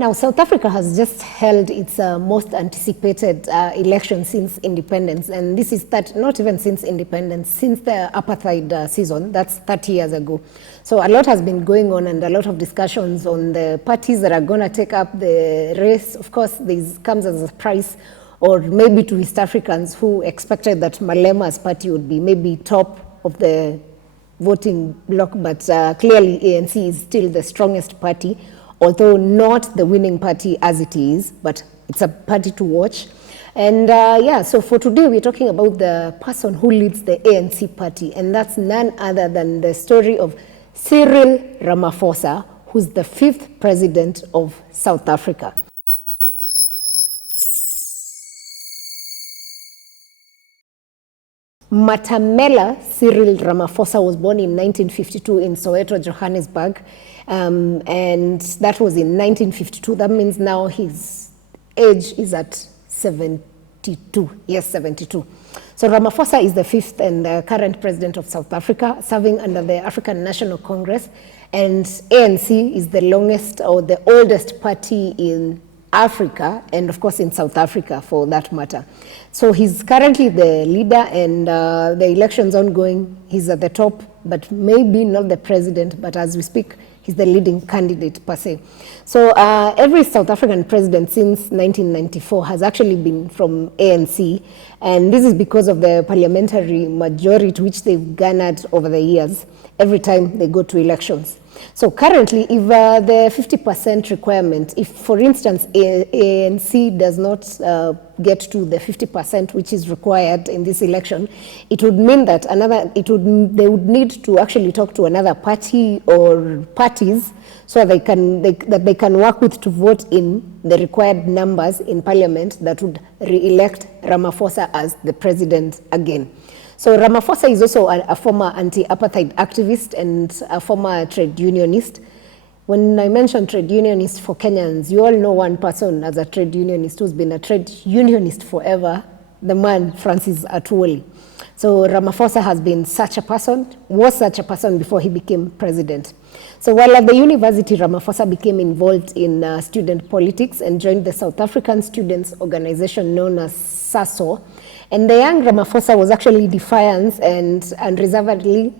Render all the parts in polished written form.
Now, South Africa has just held its most anticipated election since independence, and this is that not even since independence, since the apartheid season. That's 30 years ago. So a lot has been going on, and a lot of discussions on the parties that are going to take up the race. Of course, this comes as a surprise, or maybe to East Africans who expected that Malema's party would be maybe top of the voting bloc, but clearly ANC is still the strongest party, although not the winning party as it is, but it's a party to watch. And yeah, so for today, we're talking about the person who leads the ANC party, and that's none other than the story of Cyril Ramaphosa, who's the 5th president of South Africa. Matamela Cyril Ramaphosa was born in 1952 in Soweto, Johannesburg, and that was in 1952. That means now his age is at 72. Yes, 72. So Ramaphosa is the 5th and the current president of South Africa, serving under the African National Congress, and ANC is the longest or the oldest party in Africa, and of course in South Africa for that matter. So he's currently the leader, and the election's ongoing. He's at the top, but maybe not the president, but as we speak, he's the leading candidate per se. So every South African president since 1994 has actually been from ANC, and this is because of the parliamentary majority which they've garnered over the years every time they go to elections. So currently, if the 50% requirement, if for instance ANC does not get to the 50% which is required in this election, it would mean that they would need to actually talk to another party or parties so that they can work with to vote in the required numbers in parliament that would re-elect Ramaphosa as the president again. So Ramaphosa is also a former anti-apartheid activist and a former trade unionist. When I mention trade unionist for Kenyans, you all know one person as a trade unionist who's been a trade unionist forever, the man Francis Atwoli. So Ramaphosa has been such a person, was such a person before he became president. So while at the university, Ramaphosa became involved in student politics and joined the South African Students' Organization known as SASO. And the young Ramaphosa was actually defiant and unreservedly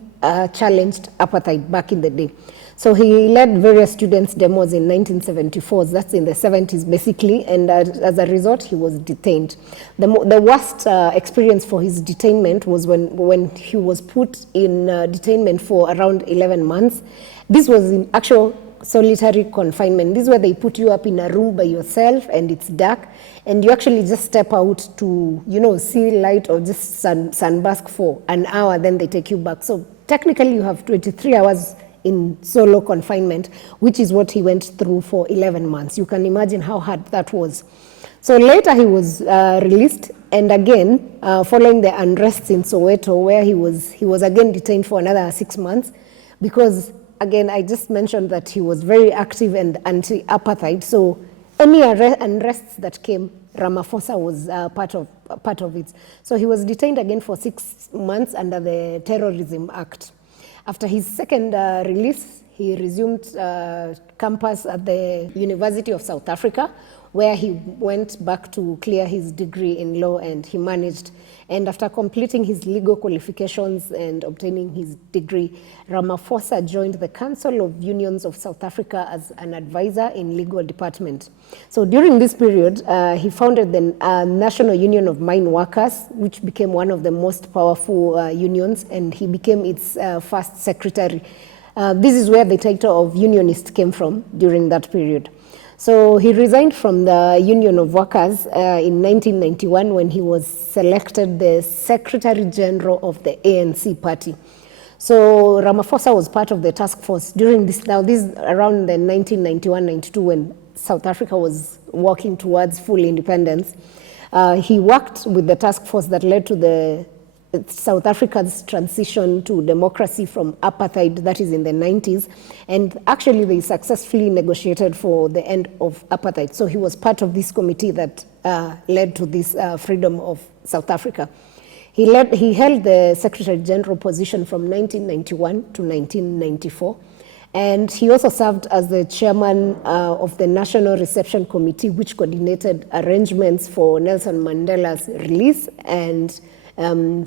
challenged apartheid back in the day. So he led various students' demos in 1974, that's in the 70s basically, and as a result, he was detained. The worst experience for his detainment was when he was put in detainment for around 11 months. This was in actual solitary confinement. This is where they put you up in a room by yourself and it's dark, and you actually just step out to, see light or just sunbask for an hour, then they take you back. So technically you have 23 hours in solo confinement, which is what he went through for 11 months. You can imagine how hard that was. So later he was released, and again, following the unrest in Soweto, where he was again detained for another 6 months, because again, I just mentioned that he was very active and anti-apartheid. So any unrests that came, Ramaphosa was part of it. So he was detained again for 6 months under the Terrorism Act. After his second release, he resumed campus at the University of South Africa, where he went back to clear his degree in law, and he managed. And after completing his legal qualifications and obtaining his degree, Ramaphosa joined the Council of Unions of South Africa as an advisor in legal department. So during this period, he founded the National Union of Mine Workers, which became one of the most powerful unions, and he became its first secretary. This is where the title of unionist came from during that period. So he resigned from the Union of Workers in 1991 when he was selected the Secretary General of the ANC party. So Ramaphosa was part of the task force during this, now this is around the 1991-92 when South Africa was working towards full independence. He worked with the task force that led to the South Africa's transition to democracy from apartheid, that is in the 90s, and actually they successfully negotiated for the end of apartheid. So he was part of this committee that led to this freedom of South Africa. He held the Secretary General position from 1991 to 1994, And he also served as the chairman of the National Reception Committee, which coordinated arrangements for Nelson Mandela's release and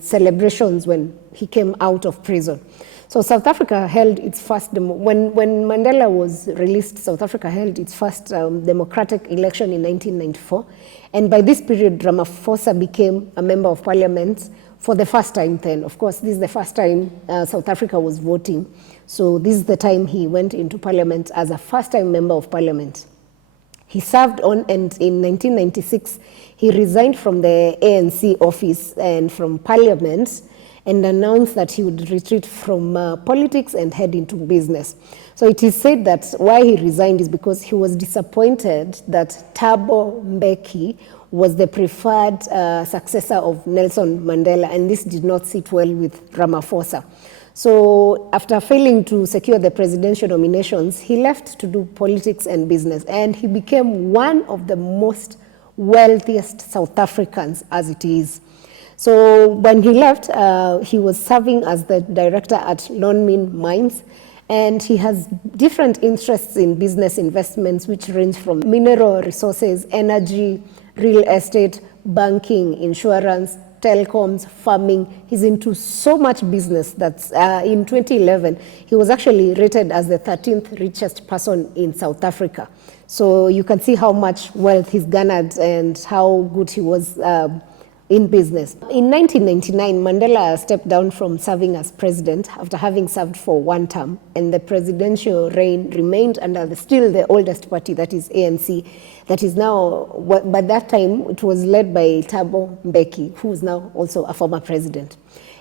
celebrations when he came out of prison. So South Africa held its first, when Mandela was released, South Africa held its first democratic election in 1994. And by this period, Ramaphosa became a member of parliament for the first time then. Of course, this is the first time South Africa was voting. So this is the time he went into parliament as a first-time member of parliament. He served on, and in 1996, he resigned from the ANC office and from parliament and announced that he would retreat from politics and head into business. So it is said that why he resigned is because he was disappointed that Thabo Mbeki was the preferred successor of Nelson Mandela, and this did not sit well with Ramaphosa. So after failing to secure the presidential nominations, he left to do politics and business, and he became one of the most wealthiest South Africans as it is. So when he left, he was serving as the director at Lonmin Mines, and he has different interests in business investments, which range from mineral resources, energy, real estate, banking, insurance, telecoms, farming. He's into so much business that in 2011, he was actually rated as the 13th richest person in South Africa. So you can see how much wealth he's garnered and how good he was in business. In 1999, Mandela stepped down from serving as president after having served for one term, and the presidential reign remained under still the oldest party, that is ANC, that is now, by that time, it was led by Thabo Mbeki, who is now also a former president.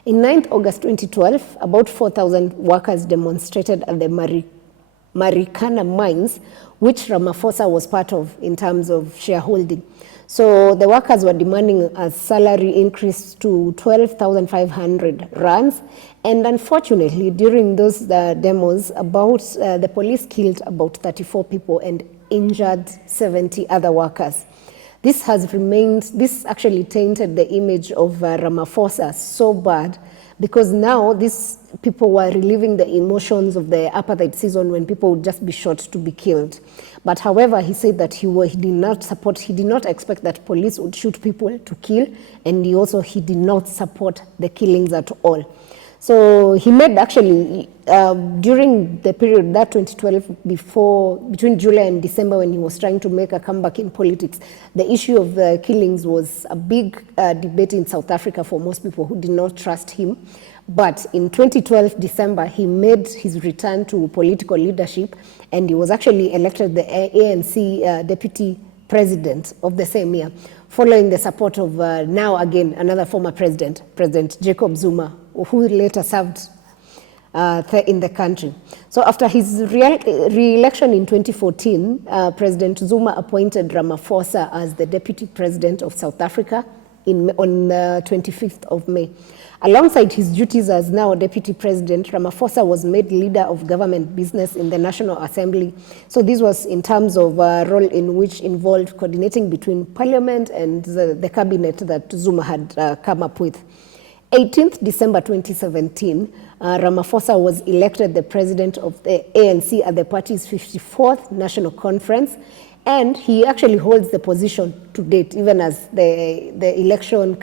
In 9th August 2012, about 4,000 workers demonstrated at the Marikana mines, which Ramaphosa was part of in terms of shareholding. So the workers were demanding a salary increase to 12,500 rands. And unfortunately, during those demos, the police killed about 34 people and injured 70 other workers. This actually tainted the image of Ramaphosa so bad, because now these people were reliving the emotions of the apartheid season when people would just be shot to be killed. But however, he said that he did not expect that police would shoot people to kill, and he did not support the killings at all. So he made actually, during the period, that 2012, between July and December, when he was trying to make a comeback in politics, the issue of the killings was a big debate in South Africa for most people who did not trust him. But in 2012, December, he made his return to political leadership, and he was actually elected the ANC deputy president of the same year, following the support of now again another former president, President Jacob Zuma, who later served in the country. So after his re-election in 2014, President Zuma appointed Ramaphosa as the deputy president of South Africa on the 25th of May. Alongside his duties as now deputy president, Ramaphosa was made leader of government business in the National Assembly. So this was in terms of a role in which involved coordinating between parliament and the cabinet that Zuma had come up with. 18th December 2017, Ramaphosa was elected the president of the ANC at the party's 54th National Conference, and he actually holds the position to date, even as the election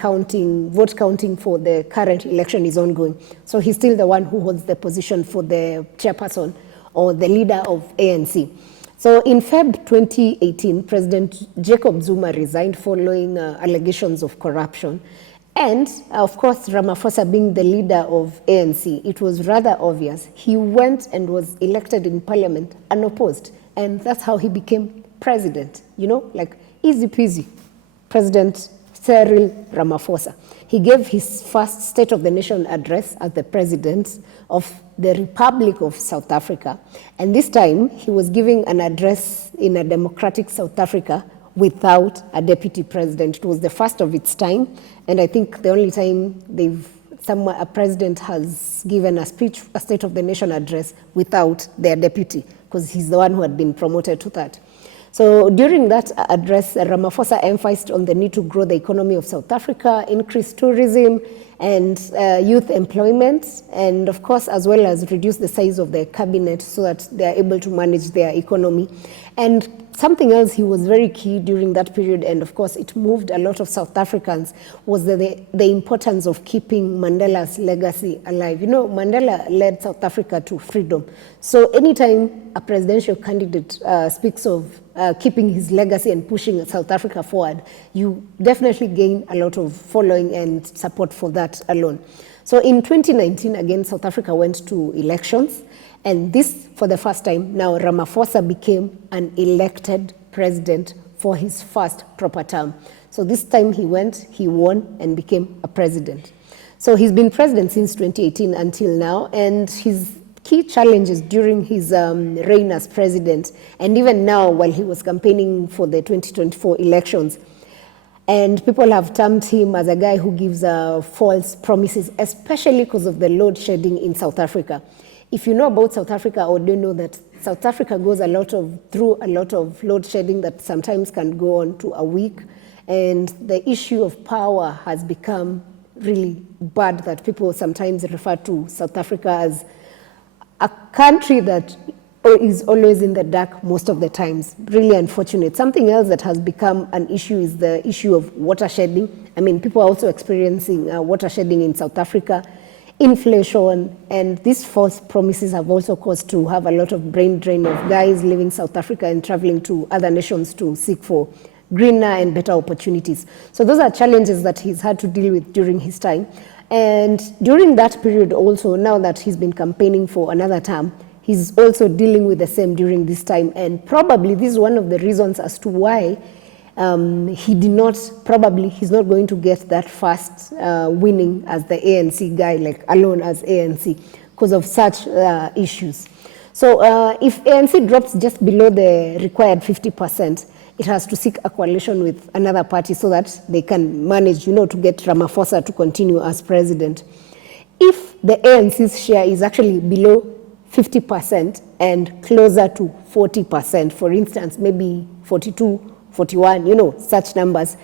vote counting for the current election is ongoing. So he's still the one who holds the position for the chairperson or the leader of ANC. So in Feb 2018, President Jacob Zuma resigned following allegations of corruption. And of course, Ramaphosa being the leader of ANC, it was rather obvious. He went and was elected in parliament unopposed. And that's how he became president, like easy peasy. President Cyril Ramaphosa. He gave his first State of the Nation address as the president of the Republic of South Africa. And this time, he was giving an address in a democratic South Africa without a deputy president. It was the first of its time, and I think the only time a president has given a speech, a State of the Nation address, without their deputy, because he's the one who had been promoted to that. So during that address, Ramaphosa emphasized on the need to grow the economy of South Africa, increase tourism and youth employment, and of course, as well as reduce the size of the cabinet so that they are able to manage their economy. And something else he was very key during that period, and of course it moved a lot of South Africans, was the importance of keeping Mandela's legacy alive. You know, Mandela led South Africa to freedom. So anytime a presidential candidate speaks of keeping his legacy and pushing South Africa forward, you definitely gain a lot of following and support for that alone. So in 2019, again, South Africa went to elections. And this, for the first time, now Ramaphosa became an elected president for his first proper term. So this time he went, he won, and became a president. So he's been president since 2018 until now, and his key challenges during his reign as president, and even now while he was campaigning for the 2024 elections, and people have termed him as a guy who gives false promises, especially because of the load shedding in South Africa. If you know about South Africa, or do you know that South Africa goes through a lot of load shedding that sometimes can go on to a week, and the issue of power has become really bad, that people sometimes refer to South Africa as a country that is always in the dark most of the times. Really unfortunate. Something else that has become an issue is the issue of water shedding. I mean, people are also experiencing water shedding in South Africa. Inflation, and these false promises have also caused to have a lot of brain drain of guys leaving South Africa and traveling to other nations to seek for greener and better opportunities. So those are challenges that he's had to deal with during his time. And during that period also, now that he's been campaigning for another term, he's also dealing with the same during this time. And probably this is one of the reasons as to why he's not going to get that fast winning as the ANC guy, like alone as ANC, because of such issues. So if ANC drops just below the required 50%, it has to seek a coalition with another party so that they can manage, to get Ramaphosa to continue as president. If the ANC's share is actually below 50% and closer to 40%, for instance, maybe 42, 41, such numbers,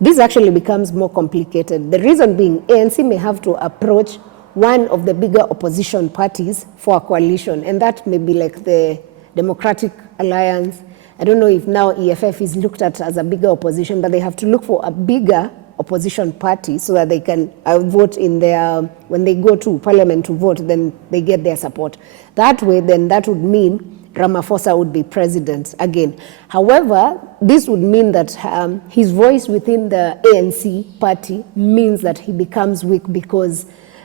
this actually becomes more complicated. The reason being, ANC may have to approach one of the bigger opposition parties for a coalition, and that may be like the Democratic Alliance. I don't know if now EFF is looked at as a bigger opposition, but they have to look for a bigger opposition party so that they can vote in when they go to parliament to vote, then they get their support. That way, then that would mean Ramaphosa would be president again. However, this would mean that his voice within the ANC party means that he becomes weak, because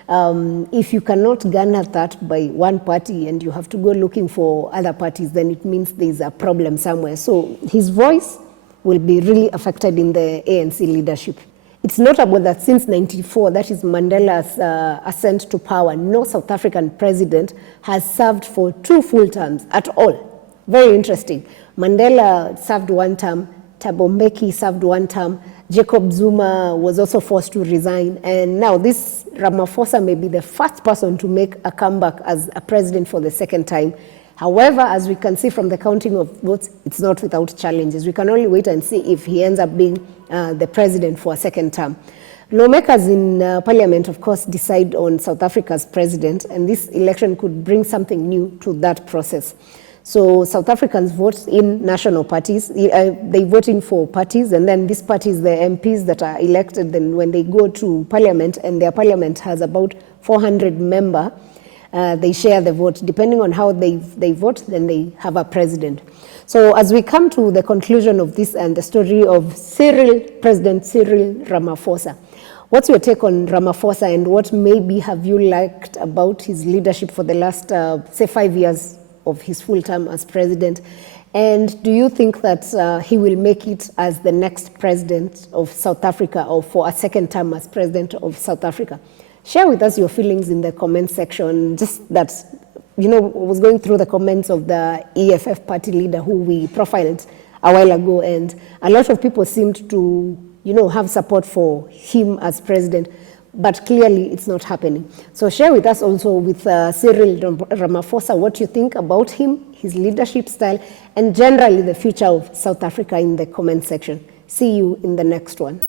if you cannot garner that by one party and you have to go looking for other parties, then it means there's a problem somewhere. So his voice will be really affected in the ANC leadership. It's notable that since 1994, that is Mandela's ascent to power, no South African president has served for 2 full terms at all. Very interesting. Mandela served 1 term, Thabo Mbeki served 1 term, Jacob Zuma was also forced to resign, and now this Ramaphosa may be the first person to make a comeback as a president for the 2nd time. However, as we can see from the counting of votes, it's not without challenges. We can only wait and see if he ends up being the president for a 2nd term. Lawmakers in parliament, of course, decide on South Africa's president, and this election could bring something new to that process. So South Africans vote in national parties. They vote in for parties, and then these parties, the MPs that are elected, then when they go to parliament, and their parliament has about 400 members, they share the vote. Depending on how they vote, then they have a president. So as we come to the conclusion of this and the story of President Cyril Ramaphosa, what's your take on Ramaphosa, and what maybe have you liked about his leadership for the last, say, 5 years of his full term as president? And do you think that he will make it as the next president of South Africa, or for a 2nd term as president of South Africa? Share with us your feelings in the comment section. Just that, I was going through the comments of the EFF party leader who we profiled a while ago, and a lot of people seemed to, have support for him as president. but clearly it's not happening. So share with us also with Cyril Ramaphosa what you think about him, his leadership style, and generally the future of South Africa in the comment section. See you in the next one.